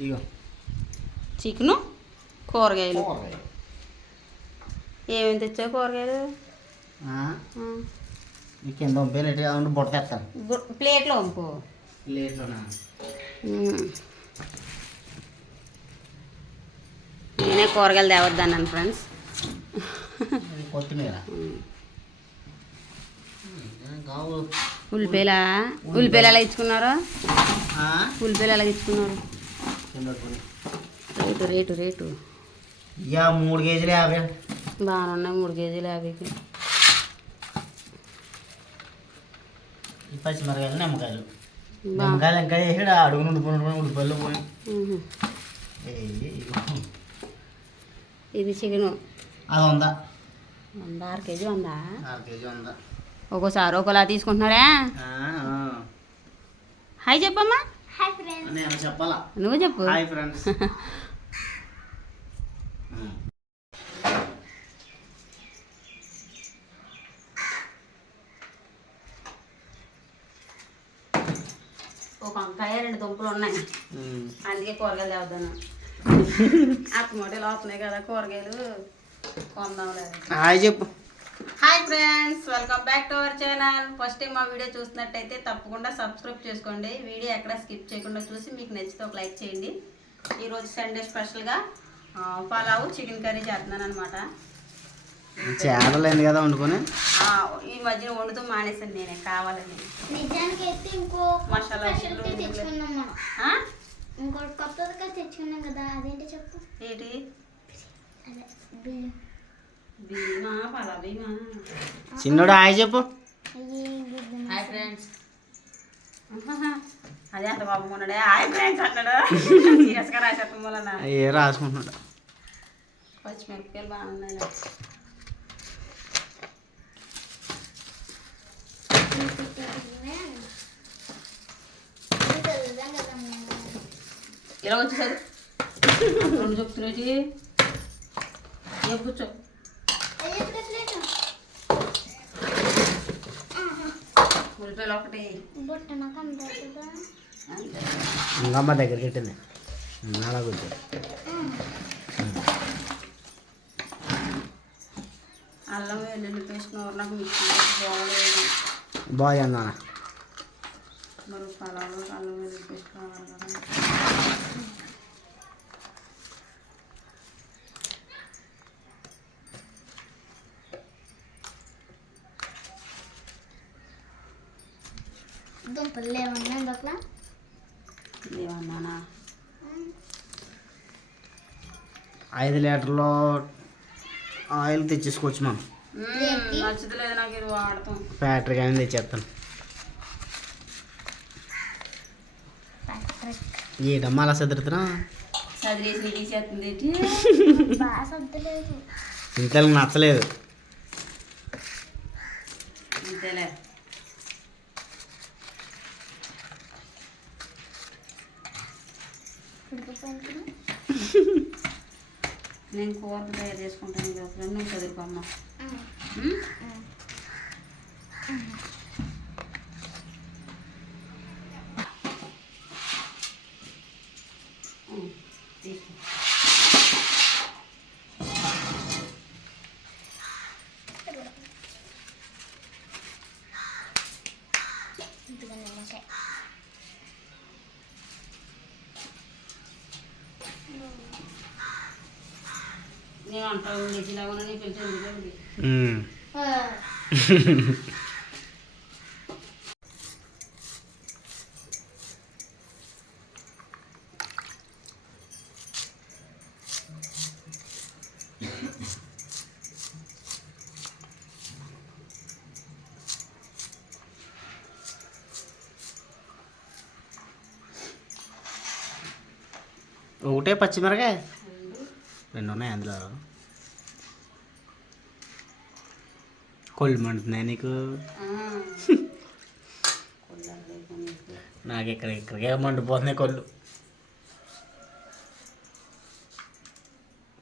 ఇగో. Chicken కూరగాయలు. కూరగాయ ఏమేమి తెచ్చావు కూరగాయలు? కింద అవును బుట్ట తెస్తాను. ప్లేట్లో మ్మ్. నేనే కూరగాయలు తేవద్దన్నాను ఫ్రెండ్స్. కొత్తిమీర. ఉల్లిపాయల. ఉల్లిపాయలు ఎలా ఇచ్చుకున్నారు? ఆ? ఉల్లిపాయలు ఎలా ఇచ్చుకున్నారు. Rate rate rate. ఇక మూడు కేజీలు యాభై. బాగానే ఉన్నాయి మూడు కేజీలు యాభైకి. పచ్చిమిరకాయలు నిమ్మకాయలు. నిమ్మకాయలు ఇంకా వేసాడు అడుగు నుండి ఉడిపల్లి పోయి. ఇది చికెను. అది ఉందా వంద ఆరు కేజీ ఉందా ఆరు కేజీ ఉందా ఒక్కోసారి ఒకలా తీసుకుంటున్నారా. హాయ్ చెప్పమ్మా. నేను చెప్పాలా? నువ్వు చెప్పు. హాయ్ ఫ్రెండ్స్ ఒక వంకాయ రెండు దుంపలు ఉన్నాయి. అందుకే కూరగాయలు తేవద్దాను అత్తమోటలు వస్తున్నాయి కదా కూరగాయలు కొందాం లేదు హాయ్ చెప్పు. Hi friends welcome back to our channel first time మా వీడియో చూస్తున్నట్టయితే తప్పకుండా సబ్స్క్రైబ్ చేసుకోండి. వీడియో ఎక్కడ స్కిప్ చేయకుండా చూసి మీకు నచ్చితే ఒక లైక్ చేయండి. ఈరోజు సండే స్పెషల్గా పలావు చికెన్ కర్రీ చేస్తున్నాను అనమాట చేరలేదు కదా వండుకొని? ఈ మధ్యన వండుతూ మానేసాను నేనే కావాలని. నిజానికి అయితే ఇంకో మసాలా స్పెషల్గా ఇల్లు తెచ్చుకున్నాం మనం ఆ? ఇంకోటి కొత్తదిగా తెచ్చుకున్నాం కదా అదేంటి చెప్పు. ఏంటి? చిన్నోడు హాయ్ చెప్పు. Hi friends. అదే అంత బాబు ఉన్నాడే హాయ్ ఫ్రెండ్స్ అన్నాడు సీరియస్గా రాసేస్తాం వలన ఏ రాసుకుంటున్నాడు. పచ్చిమిరపకాయలు బాగున్నాయి. ఇలా వచ్చేసరి. రెండు చెప్తున్నది ఏ కూర్చో అయ్యి ఎక్కడ ప్లేటు? ఉల్లిపాయలు ఒకటి. నాకు ఇంకమ్మ దగ్గరికి పెట్టింది. అలా కూర్చో అల్లం వెల్లుల్లి పేస్ట్ నూరినాక మిక్సీ బాగోలేదు. బాయ్ అన్నా. మరి పలావు అల్లం వెల్లుల్లి పేస్ట్ కావాలి కదా. దుంపలు లేవన్నా అందులో ఏమన్నానా ఐదు లీటర్లు ఆయిల్ తెచ్చేసుకోవచ్చు మనం. నచ్చలేదు నాకు ఇది వాడతాం ఫ్యాక్టరీ కానీ తెచ్చేస్తాను ఏటమ్మా అలా చదువుతున్నా సర్దలేదు ఇంతకు నచ్చలేదు. అంతేలే నేను కూర తయారు చేసుకుంటాను లోపల నువ్వు చదువుకోమ్మా అమ్మ ఇదిగో నిమ్మకాయ నేను అంటావు నీ. ఒకటే పచ్చిమిరకాయ? రెండు ఉన్నాయి అందులో. కొళ్ళు మండుతున్నాయి నీకు? నాకు ఇక్కడ ఇక్కడికే మండిపోతున్నాయి కొళ్ళు.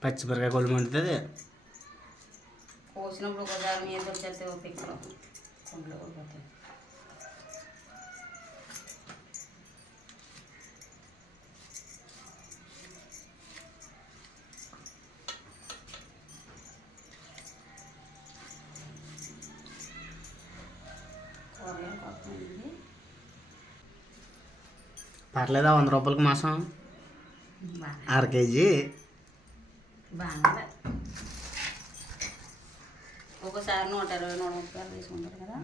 పచ్చిమిరకాయ కొళ్ళు మండుతుంది. కోసినప్పుడు ఒకసారి మీద వచ్చేస్తే ఒక పిక్కలు కొండలో పర్లేదా వంద రూపాయలకి మాసం? అర కేజీ. బాగా ఒక్కోసారి నూట ఇరవై నూట ముప్పై తీసుకుంటారు కదా.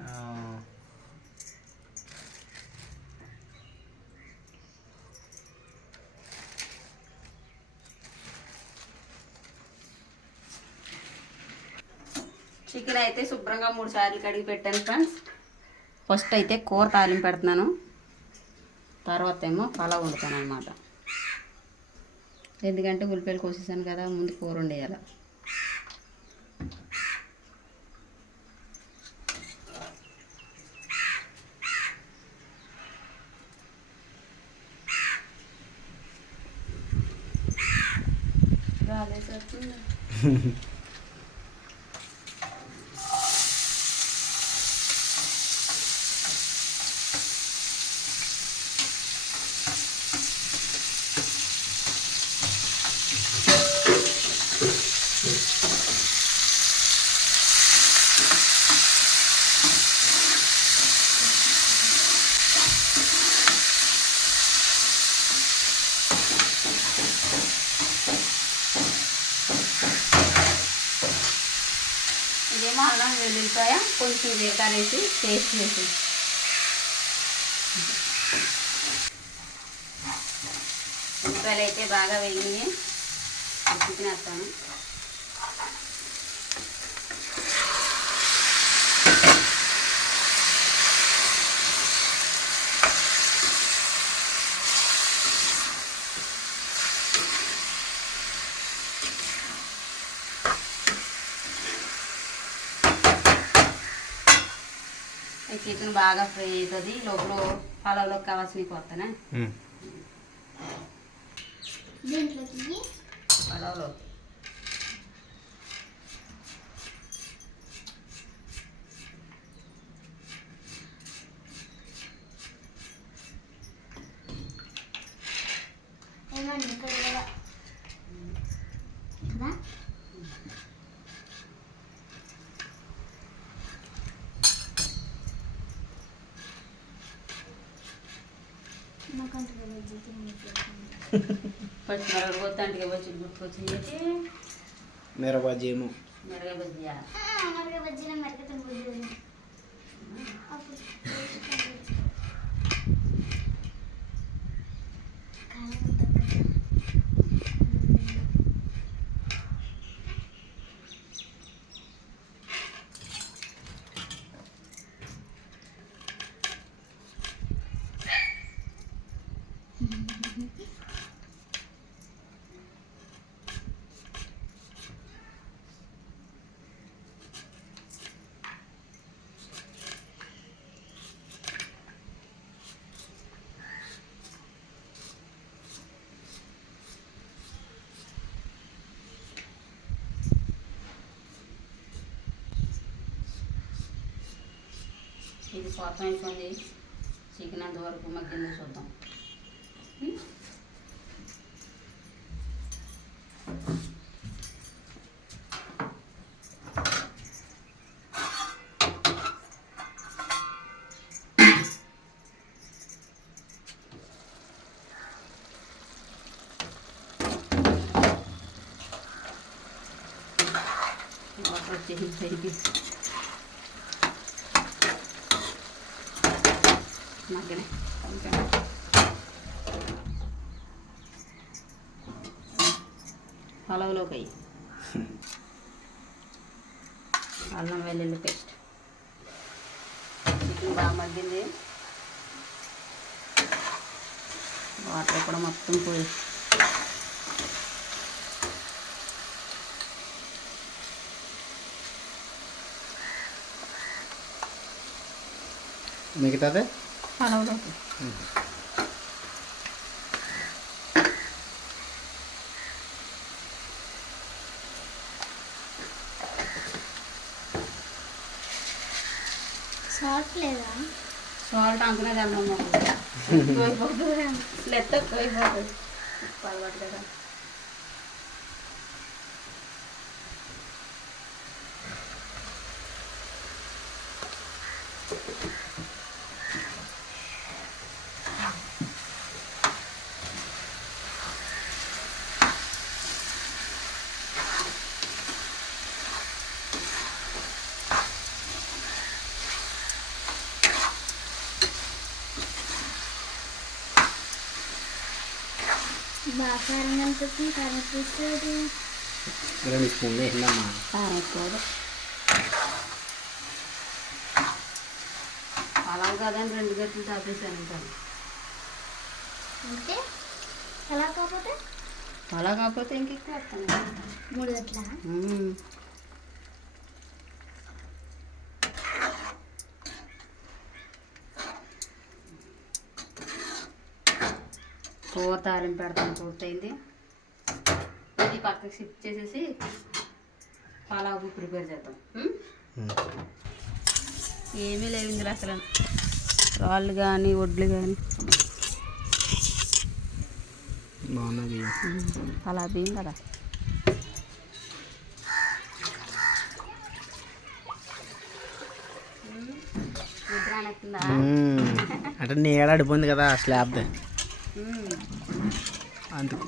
చికెన్ అయితే శుభ్రంగా మూడు సార్లు కడిగి పెట్టాను ఫ్రెండ్స్. ఫస్ట్ అయితే కూర తాలింపు పెడుతున్నాను. తర్వాత ఏమో పలావ్ వండుతాను అనమాట ఎందుకంటే ఉల్లిపాయలు కోసేసాను కదా ముందు కూర వండేయాలి. రాలేసి వచ్చింది ఇదేమో అల్లం వెల్లుల్లిపాయ కొంచెం జీలకర్ర వేసి పేస్ట్ వేసి ఉల్లిపాయలు అయితే బాగా వేగినాయి చికెన్ వేస్తాను ఈ చికెన్ బాగా ఫ్రై అవుతుంది. లోపల పలావ్లోకి కావాల్సినవి కొత్తనే పలావ్లోకి ఏమండి ఇక్కడ కూడా. కదా? కొత్త అంటికి వచ్చి గుర్తుకొచ్చింది మిరపజేము. మిరగాయ బజ్జియా మరగ బజ్జీల మరగతం బజ్జీలు అప్పుడు కారం ఉంటుంది కదా. ఇది స్వాతం అయిపోయింది చికెన్ అంతవరకు మగ్గిందో చూద్దాం. ఉం? వాటర్ వచ్చేసి మగ్గనే ఇంకా పలవలోకి అయ్యి అల్లం వెల్లుల్లి పేస్ట్ చికెన్ బాగా మగ్గింది వాటర్ కూడా మొత్తం పోయి మిగతాదే పలవలోకి సాల్ట్ లేదా సాల్ట్ అనుకునేది అన్నం ఎక్కువైపోతుంది లెత్త ఎక్కువైపోతుంది అలవాటు కదా బాగా కారం కనిపిస్తుంది రెండు స్పూన్లు వేసిందమ్మా అలా కాదని రెండు గంటలు తాపేసాను ఇంకా అంటే ఎలా కాకపోతే అలా కాకపోతే ఇంకెక్కువ మూడు గట్ల. కూర తాలింపు పెడతాను పూర్తయింది పక్కకి షిఫ్ట్ చేసేసి పలావు ప్రిపేర్ చేద్దాం? ఏమీ లేవు ఇందులో అసలు. రాళ్ళు కానీ వడ్లు కానీ అలా బియ్యం కదా. అంటే నీడ అడిపోయింది కదా స్లాబ్ది. మ్మ్. అందుకు.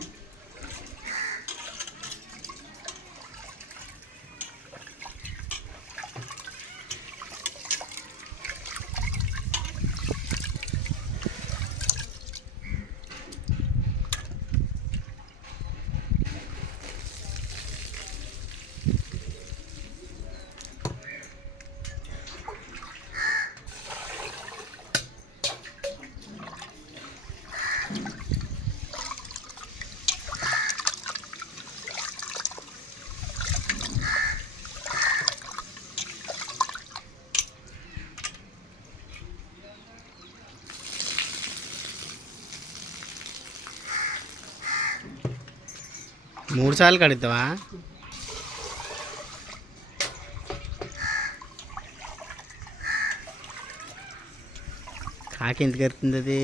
మూడు సార్లు కడుగుతావా? కాకి ఎందుకు కడుతుంది అది?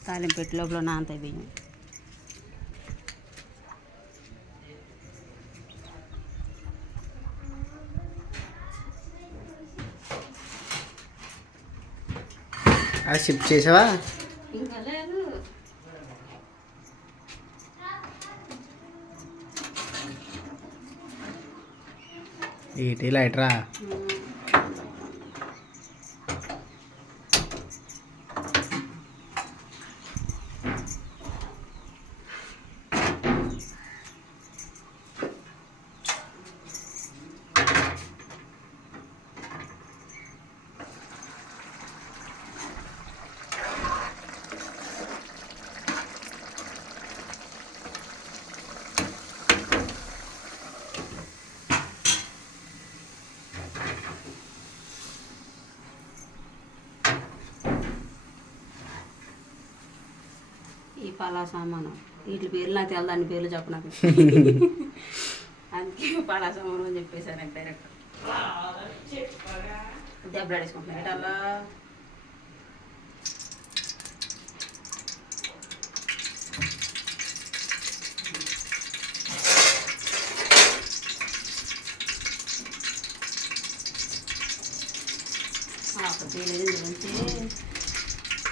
ఇంకా లోపల నాంత బియ్యం అది షిఫ్ట్ చేసావా? ఏంటి లైట్రా ఈ పలా సామాను వీటి పేర్లు నాకు తెలదు అన్ని పేర్లు చెప్పు నాకు. అందుకే పలా సామాను అని చెప్పేశాను డైరెక్ట్ దెబ్బలాడేసుకుంటున్నాను ఆకులు తీయలేదు ఇందులోంచి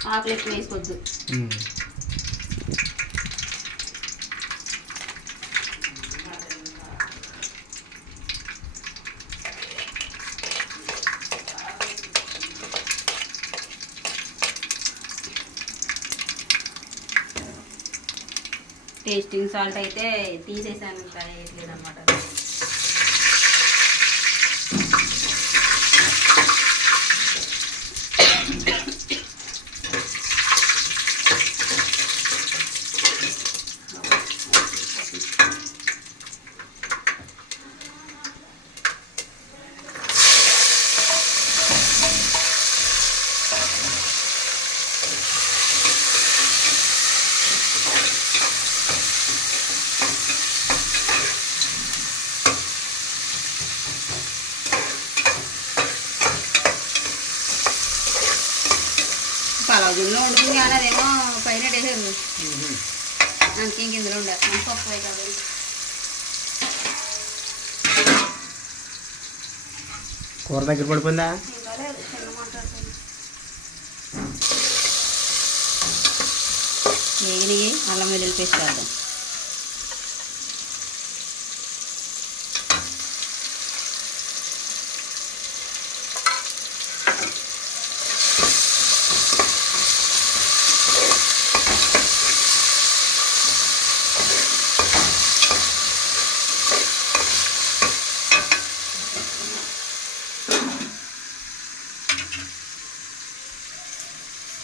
ఆకులు ఎక్కువ వేసుకోవద్దు టేస్టింగ్ సాల్ట్ అయితే తీసేసాను ఇంకా వేయట్లేదు అనమాట పలావ్ గిన్నెలో వండుతుంది కానీ అదేమో పైన వేసారు. అందుకే ఇంక ఇందులో ఉండేస్తాను పప్పు కాబట్టి కూర దగ్గర పడిపోయిందా. వేగినవి అల్లం వెల్లుల్లి పేస్ట్ వేద్దాం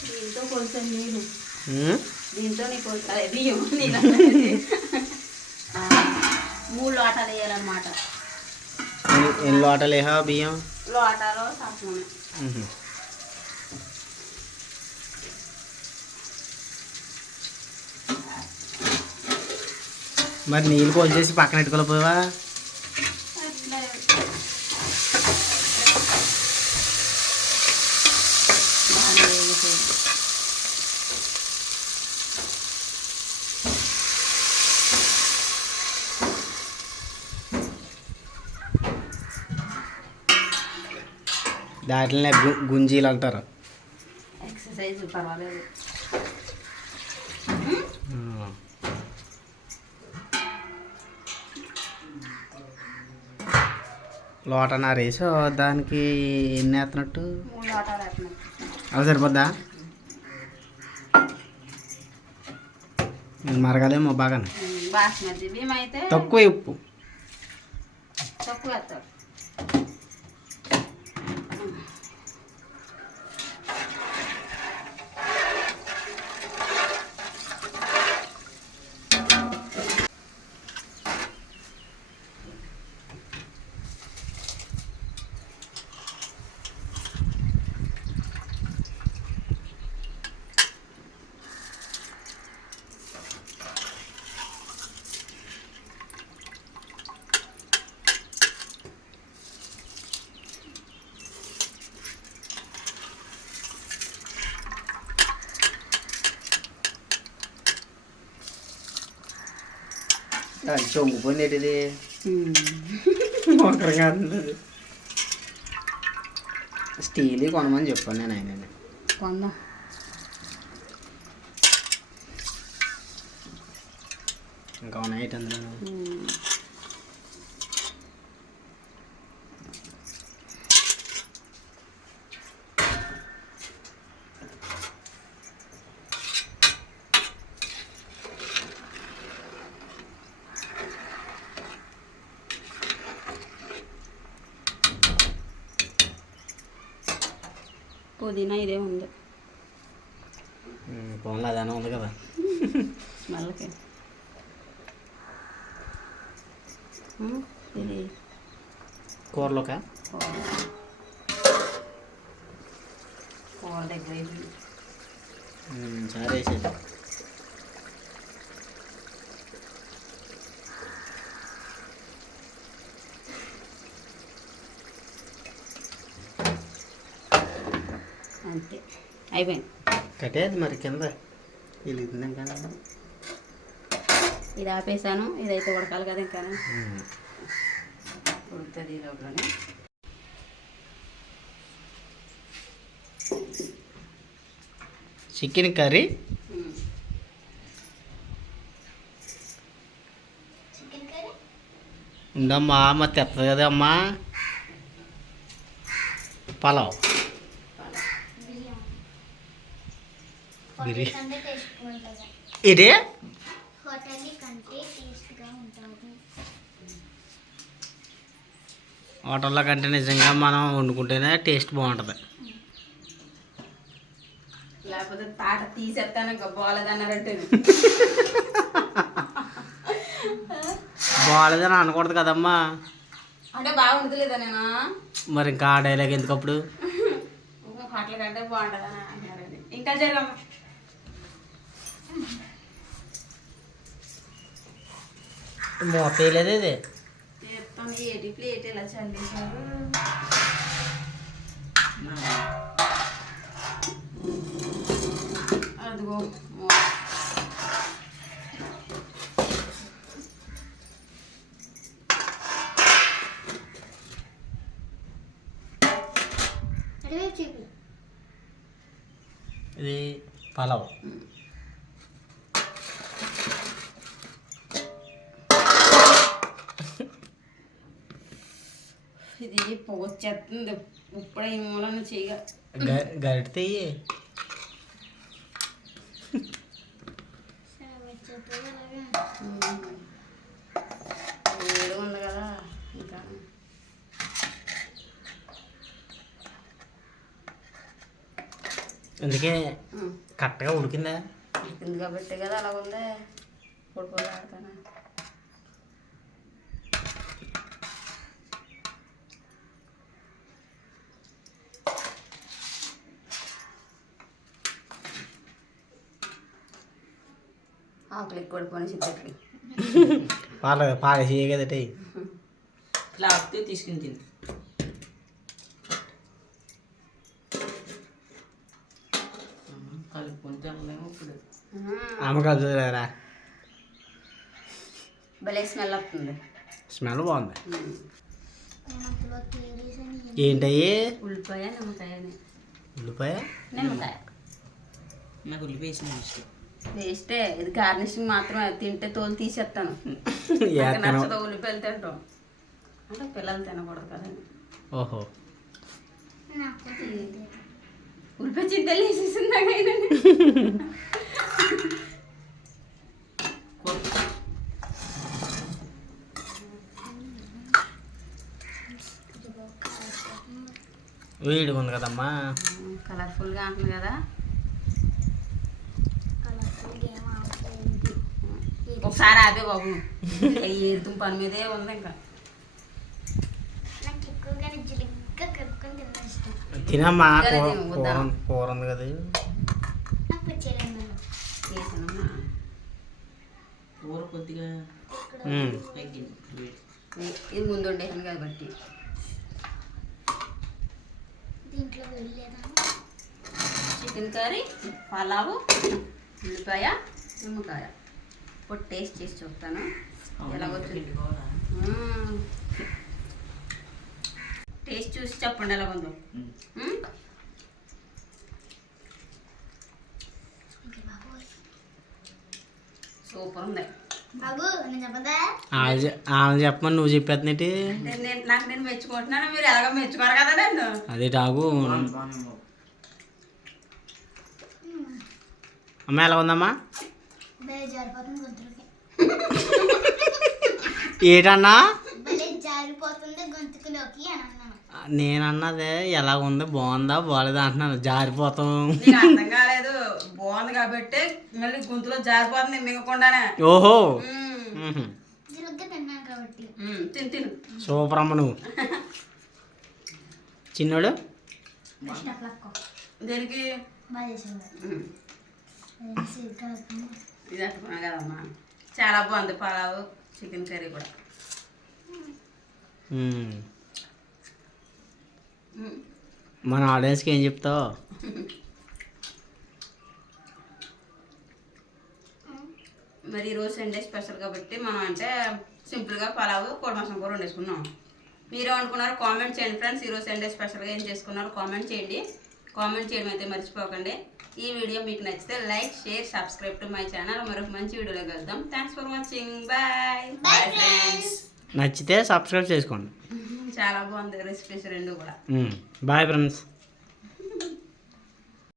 దీంతో కొంచెం నీళ్ళు ఉమ్, దీంతో నీకు అదే బియ్యం నీళ్ళు మూడు లోటాలు వేయాలన్నమాట. ఎన్ని- లోటలు వేసావా బియ్యం? లోటాలో సగం. మరి నీళ్ళు పోసేసి పక్కన పెట్టుకోలేకపోయావా దాంట్లోనే గుంజీలు అంటారు. ఎక్సర్సైజ్ పర్వాలేదు. లోటన్నర వేసో దానికి ఎన్ని వేస్తున్నట్టు అలా సరిపోద్దా? మరగాలేమో బాగా తక్కువ ఉప్పు. తక్కువ వేస్తాడు చొంగిపోయింది ఏంటిది ఒకరిగా స్టీల్ కొనమని చెప్పాను నేను ఆయన కొందాం ఇంకా ఉన్నాయి అందులో ఉమ్. పుదీనా ఇదే ఉంది. ఫోన్లో అదనే ఉంది కదా. స్మెల్కి. ఇది కూరలోక? కూర. దగ్గర. సరే అంతే. అయిపోయింది. కట్టేది మరి కింద. ఇది ఆపేసాను. ఇదైతే ఉడకాలి కదా ఇంకా. ఉడుకుతుంది ఈ లోపలనే చికెన్ కర్రీ. ఉందమ్మా మరి తెత్తది కదా అమ్మా పలావ్ బిర్యానీ బిర్యా- హోటల్ కంటే టేస్ట్ ఉంటుంది ఇదే? హోటల్ కంటే టేస్ట్గా ఉంటుంది. హోటల్లో కంటే నిజంగా మనం వండుకుంటేనే టేస్ట్ బాగుంటుంది. లేకపోతే తాట తీసేస్తాను గబ్బోలేదన్నారంటే బాగాలేదని అనకూడదు కదమ్మా. అంటే బాగుంటుందా నేను? మరి ఇంకా ఆ డైలాగ్ ఎందుకప్పుడు హోటల్ కంటే బాగుంటుందని అంటున్నారండి ఇంకా జరగమ్మ. మూత వేయలేదు ఇది? ఏటి ప్లేట్ ఇలా చల్లేశారు అదిగో ఇది పలావ్. ఇది పోచేస్తుంది ఇప్పుడే ఈ మూలన చేయగా గరిట తీయి వేడి ఉంది కదా ఇంకా. అందుకే. కరెక్ట్గా ఉడికిందా? ఉడికింది కాబట్టి కదా అలా ఉంది పొడి ఆకులు ఎక్కువ పడిపోయిన చిత్తకి పాల పాలేసి కదటి లాగితే తీసుకుని తినలేము ఇప్పుడు. ఆమె కలుగుతారా భలే స్మెల్ వస్తుంది. స్మెల్ బాగుంది. ఏంటయ్యి? ఉల్లిపాయ నిమ్మకాయ ఉల్లిపాయ? నిమ్మకాయ. నాకు ఉల్లిపేసిన ఇష్టం. వేస్టే ఇది గార్నిషింగ్ మాత్రమే తింటే తోలు తీసేస్తాను. నచ్చదు ఉల్లిపాయలు తింటాం. అంటే పిల్లలు తినకూడదు కదండి ఓహో. ఉల్లిపాయ చింతలు వేసేసింది వేడిగా ఉంది కదమ్మా. కలర్ఫుల్గా అంటుంది కదా. ఒకసారి ఆపే బాబు. ఏరుతుం పని మీదే ఉంది ఇంకా. తినమ్మా కూర ఉంది కదా. కూర కొద్దిగా. ఇది ముందు ఉండేసాను కాబట్టి దీంట్లో చికెన్ కర్రీ పలావు ఉల్లిపాయ నిమ్మకాయ. ఇప్పుడు టేస్ట్ చేసి చూస్తాను ఎలా వచ్చింది? పిండుకోవాలా? మ్మ్. టేస్ట్ చూసి చెప్పండి ఎలా ఉందో. సూపర్ ఉంది. చెప్పదా? ఆమె చెప్పమని నువ్వు నేను నాకు నేను మెచ్చుకుంటున్నాను మీరు ఎలాగో మెచ్చుకోరు కదా నన్ను. అదే టాగు. అమ్మ ఎలా ఉందమ్మా? ఏటన్నా? నేనన్నదే ఎలా ఉంది బాగుందా? బాగాలేదా అంటున్నాను. జారిపోతాం. అర్థం కాలేదు. బాగుంది కాబట్టి మళ్ళీ గొంతులో జారిపోతుంది మిగకుండానే. ఓహో. సూపర్ అమ్మ నువ్వు. చిన్నోడు? దీనికి? ఇది అట్టుకున్నా కదమ్మా. చాలా బాగుంది పలావు చికెన్ కర్రీ కూడా. మన ఆడియన్స్కి ఏం చెప్తావు? మరి ఈరోజు సండే స్పెషల్ కాబట్టి మనం అంటే సింపుల్గా పలావు కోడి మసాలా కూర వండేసుకున్నాం. మీరు అనుకున్నారు కామెంట్ చేయండి ఫ్రెండ్స్. ఈరోజు సండే స్పెషల్గా ఏం చేసుకున్నారు కామెంట్ చేయండి. కామెంట్ చేయడం అయితే మర్చిపోకండి. ఈ వీడియో మీకు నచ్చితే like share subscribe to my channel. మరొక మంచి వీడియోలో కలుద్దాం. Thanks for watching bye bye friends నచ్చితే సబ్స్క్రైబ్ చేసుకోండి. చాలా బాగుంది. రెసిపీస్ రెండు కూడా. Bye friends